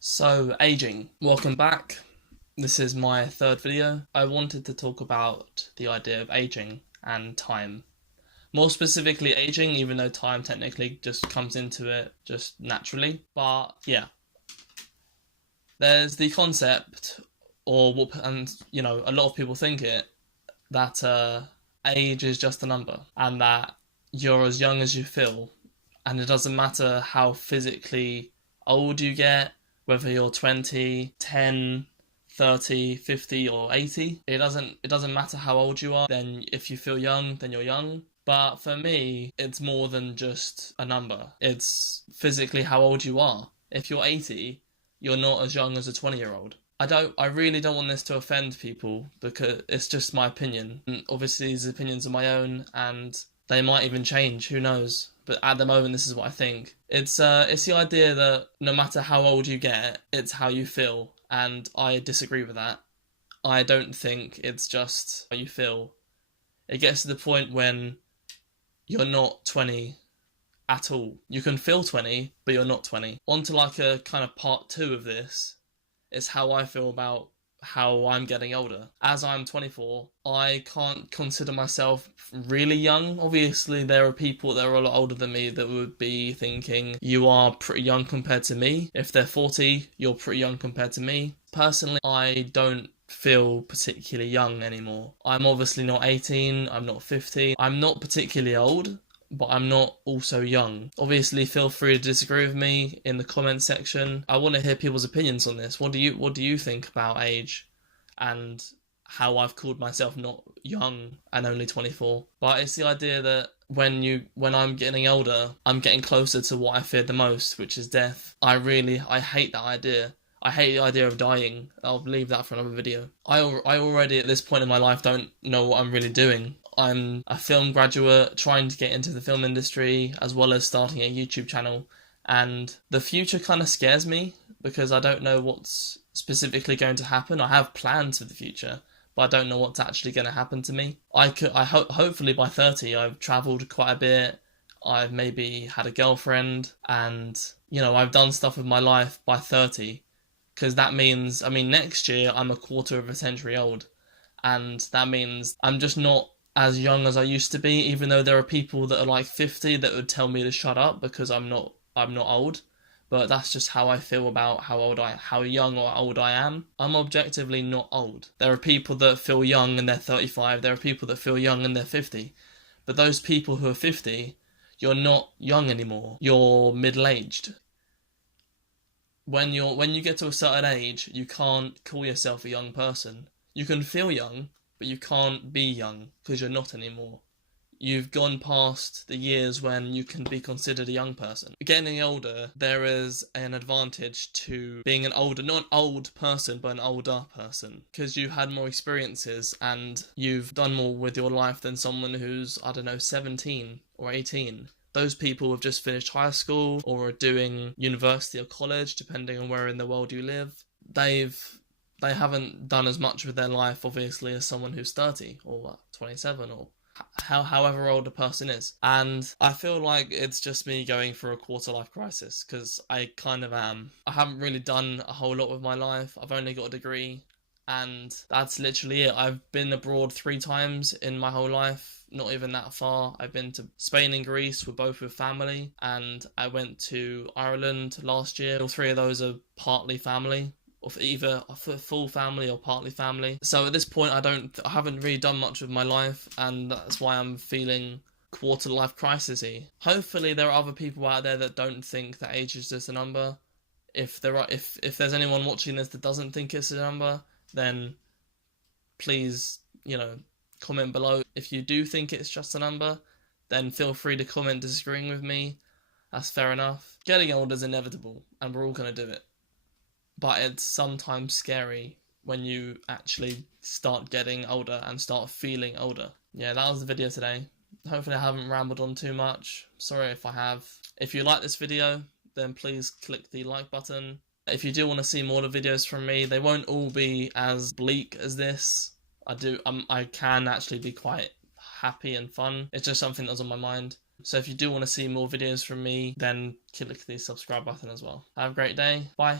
So, aging. Welcome back. This is my third video. I wanted to talk about the idea of aging and time. More specifically aging, even though time technically just comes into it just naturally. But yeah, there's the concept, and a lot of people think it, that age is just a number and that you're as young as you feel, and it doesn't matter how physically old you get, whether you're 20, 10, 30, 50 or 80. It doesn't matter how old you are. Then if you feel young, then you're young. But for me, it's more than just a number. It's physically how old you are. If you're 80, you're not as young as a 20-year-old. I really don't want this to offend people because it's just my opinion. And obviously these opinions are my own and they might even change, who knows? But at the moment, this is what I think. It's the idea that no matter how old you get, it's how you feel, and I disagree with that. I don't think it's just how you feel. It gets to the point when you're not 20 at all. You can feel 20, but you're not 20. On to like a kind of part two of this. It's how I feel about how I'm getting older. As I'm 24, I can't consider myself really young. Obviously, there are people that are a lot older than me that would be thinking, you are pretty young compared to me. If they're 40, you're pretty young compared to me. Personally, I don't feel particularly young anymore. I'm obviously not 18, I'm not 50. I'm not particularly old, but I'm not also young. Obviously, feel free to disagree with me in the comments section. I want to hear people's opinions on this. What do you think about age and how I've called myself not young and only 24? But it's the idea that when I'm getting older, I'm getting closer to what I fear the most, which is death. I hate that idea. I hate the idea of dying. I'll leave that for another video. I already at this point in my life don't know what I'm really doing. I'm a film graduate trying to get into the film industry as well as starting a YouTube channel, and the future kind of scares me because I don't know what's specifically going to happen. I have plans for the future, but I don't know what's actually going to happen to me. Hopefully by 30 I've travelled quite a bit. I've maybe had a girlfriend and I've done stuff with my life by 30, because that means, next year I'm a quarter of a century old, and that means I'm just not as young as I used to be, even though there are people that are like 50 that would tell me to shut up because I'm not old. But that's just how I feel about how young or old I am. I'm objectively not old. There are people that feel young and they're 35. There are people that feel young and they're 50. But those people who are 50, you're not young anymore. You're middle-aged. When you get to a certain age, you can't call yourself a young person. You can feel young, but you can't be young because you're not anymore. You've gone past the years when you can be considered a young person. Getting older, there is an advantage to being an older, not an old person, but an older person, because you've had more experiences and you've done more with your life than someone who's, 17 or 18. Those people have just finished high school or are doing university or college, depending on where in the world you live. They haven't done as much with their life, obviously, as someone who's 30 or 27 or however old a person is. And I feel like it's just me going through a quarter-life crisis, because I kind of am. I haven't really done a whole lot with my life. I've only got a degree, and that's literally it. I've been abroad 3 times in my whole life, not even that far. I've been to Spain and Greece, we're both with family, and I went to Ireland last year. All 3 of those are partly family, or either a full family or partly family. So at this point I haven't really done much with my life, and that's why I'm feeling quarter life crisis-y. Hopefully there are other people out there that don't think that age is just a number. If there's anyone watching this that doesn't think it's a number, then please, comment below. If you do think it's just a number, then feel free to comment disagreeing with me. That's fair enough. Getting older is inevitable, and we're all going to do it. But it's sometimes scary when you actually start getting older and start feeling older. Yeah, that was the video today. Hopefully I haven't rambled on too much. Sorry if I have. If you like this video, then please click the like button. If you do want to see more of the videos from me, they won't all be as bleak as this. I can actually be quite happy and fun. It's just something that's on my mind. So if you do want to see more videos from me, then click the subscribe button as well. Have a great day. Bye.